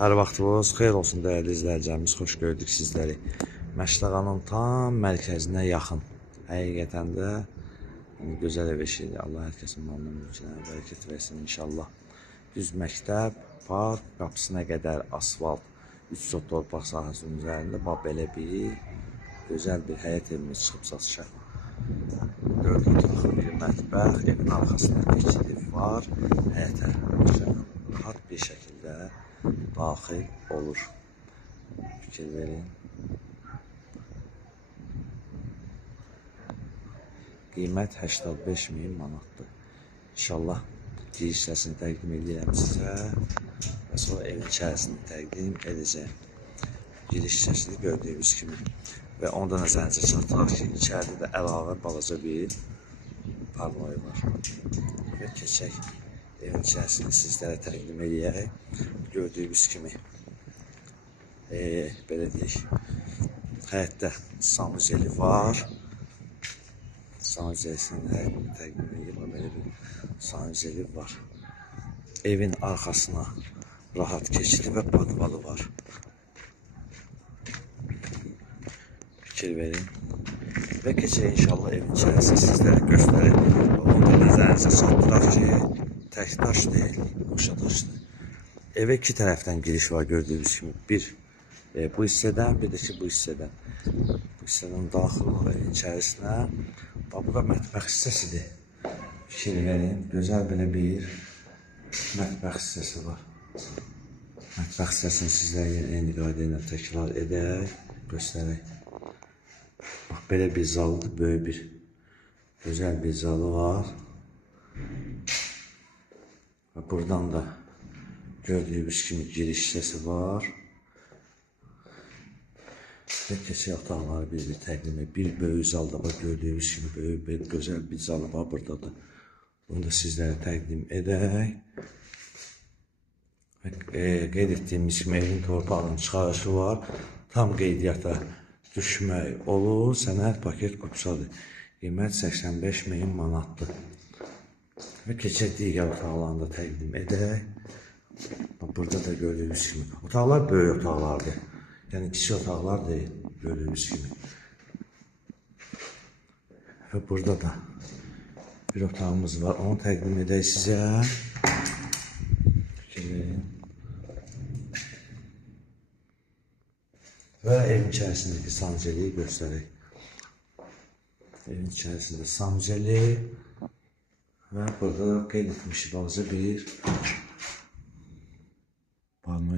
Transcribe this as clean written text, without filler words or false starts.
Hər vaxtınız xeyir olsun dəyərli izləyicilərimiz, xoş gördük sizləri. Məştəqanın tam mərkəzinə yaxın. Həqiqətən də gözəl ev eşidir. Allah hər kəsin malına mülkünə bərəkət versin inşallah. Düz məktəb, park, qapısına qədər asfalt, 3 sot torpaq sahəsinin üzərində belə bir gözəl bir həyət evimiz çıxıb satışa. 4 otaqlı bir mətbəx, evin arxasında keçid var, həyətə rahat bir şəkildə daxil olur. Fikir verin. Qiymət 85.000 manatdır. İnşallah giriş hissəsini təqdim edirəm sizə və sonra evin içərisini təqdim edəcəm. Giriş hissəsini gördüyünüz kimi. Və onda nəzərinizə çatdıraq ki, içəridə də əlavə balaca bir parnoy var. Və keçək evin içərisini sizlərə təqdim edək. Gördüyünüz kimi belə deyək, həyətdə sanuzeli var. Sanuzelisini həyətini təqdim edək. Belə bir sanuzeli var. Evin arxasına rahat keçidi və padvalı var. Fikir verin. Və keçək inşallah evin içərisini sizlərə göstərir. Onda nəzərinizə çatdıraq ki, tək daş deyil, boşa daşdır. Evə iki tərəfdən giriş var gördüyünüz kimi. Bir bu hissədən, bir də ki bu hissədən. Bu hissədən daxil olur evin içərisinə. Bu da mətbəx hissəsidir. Fikir verin, gözəl belə bir mətbəx hissəsi var. Mətbəx hissəsini sizlərə eyni qayda ilə təkrar edək, göstərək. Bax, belə bir zalıdır, böyük bir, gözəl bir zalı var. Və buradan da gördüyünüz kimi giriş hissəsi var. Və keçək otaqları bir təqdim edir. Bir böyük zalda var, gördüyünüz kimi böyük bir, gözəl bir zalı var buradadır. Bunu da sizlərə təqdim edək. Qeyd etdiyimiz kimi evin torpağının çıxarışı var. Tam qeydiyyata düşmək olur. Sənəd paket qupsadır. Qiymət 85.000 manatdır. Və keçək digər otaqlarını da təqdim edək. Burada da gördüyünüz kimi. Otaqlar böyük otaqlardır. Yəni kiçik otaqlar deyil, gördüyünüz kimi. Və burada da bir otağımız var. Onu təqdim edək sizə. Və evin içərisindəki sanuzeliyi göstərək. Evin içərisində sanuzeli və burada qeyd etmişik balaca bir